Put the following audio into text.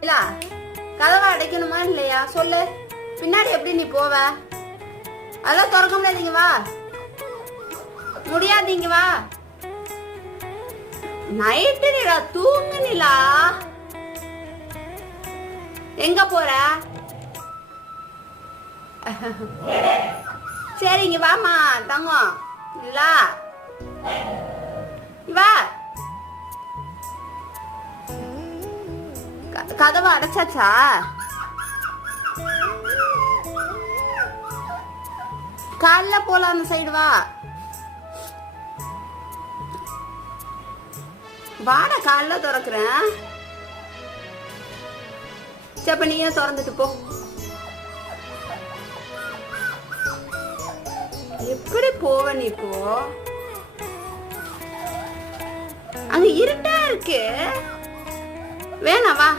இல்ல கதவை அடைக்கணுமா இல்லையா சொல்லு. பின்னாடி எப்படி நீ போவ? அதெல்லாம் திறக்க முடியாதீங்க வா. முடியாதீங்க வா. நைட்டு நிலா தூங்கு நிலா. எங்க போற? சரிங்க வாமா தங்கம். நிலா வா. கதவை அடைச்சாச்சா? காலைல போலாம் அந்த சைடு வா. வாடா காலைல திறக்கிறேன். சப்ப நீயும் திறந்துட்டு போ. எப்படி போவ நீ இப்போ? அங்க இருட்டா இருக்கு. வேணா வா.